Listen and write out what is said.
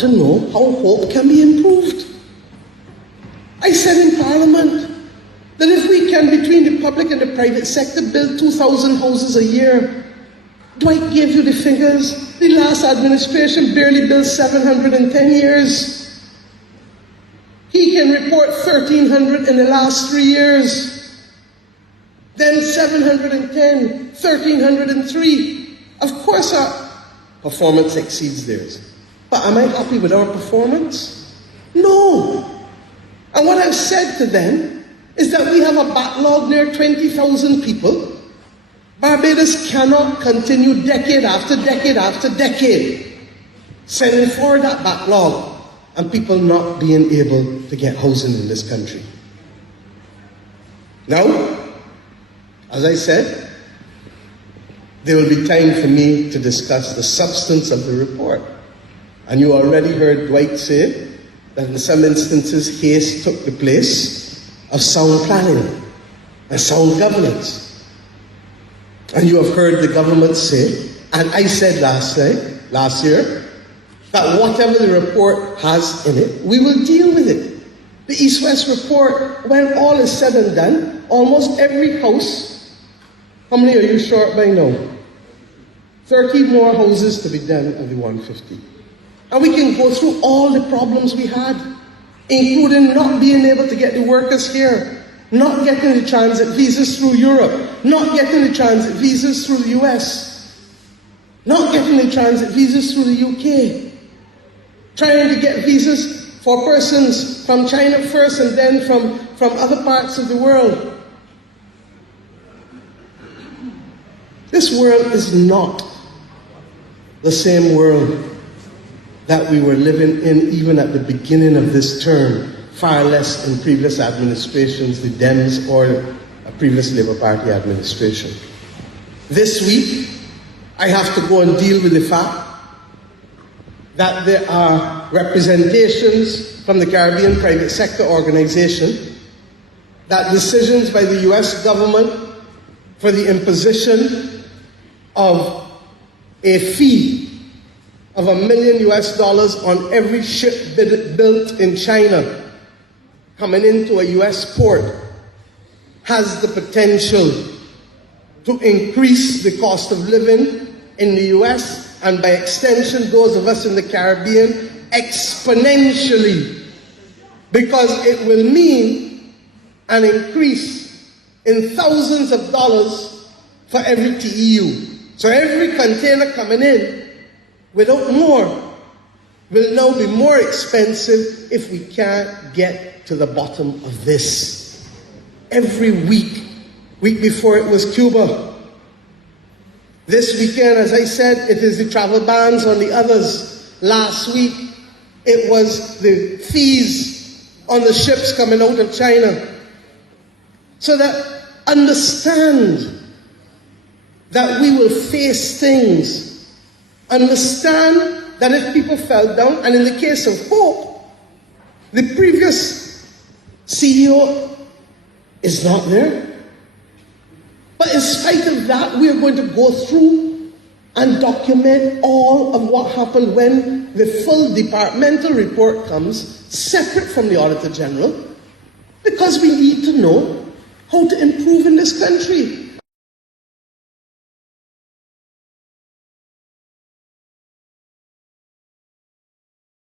to know how hope can be improved. I said in Parliament that if we can, between the public and the private sector, build 2,000 houses a year. Dwight gave you the figures. The last administration barely built 700 in 10 years. He can report 1,300 in the last 3 years. Then 710, 1,303. Of course our performance exceeds theirs. But am I happy with our performance? No. And what I've said to them is that we have a backlog near 20,000 people. Barbados cannot continue decade after decade after decade sending forward that backlog and people not being able to get housing in this country. Now, as I said, there will be time for me to discuss the substance of the report. And you already heard Dwight say that in some instances haste took the place of sound planning and sound governance. And you have heard the government say, and I said last year, that whatever the report has in it, we will deal with it. The East-West report, when all is said and done, almost every house, how many are you short by now? 30 more houses to be done of the 150. And we can go through all the problems we had, including not being able to get the workers here, not getting the transit visas through Europe, not getting the transit visas through the US, not getting the transit visas through the UK, trying to get visas for persons from China first and then from other parts of the world. This world is not the same world that we were living in even at the beginning of this term, far less in previous administrations, the Dems or a previous Labour Party administration. This week, I have to go and deal with the fact that there are representations from the Caribbean Private Sector Organization that decisions by the US government for the imposition of a fee of $1 million on every ship built in China coming into a US port has the potential to increase the cost of living in the US and by extension those of us in the Caribbean exponentially, because it will mean an increase in thousands of dollars for every TEU. So every container coming in without more will now be more expensive if we can't get to the bottom of this. Every week before it was Cuba. This weekend, as I said, it is the travel bans on the others. Last week, it was the fees on the ships coming out of China. So that understand that we will face things. Understand that if people fell down, and in the case of Hope, the previous CEO is not there. But in spite of that, we are going to go through and document all of what happened when the full departmental report comes, separate from the Auditor General, because we need to know how to improve in this country.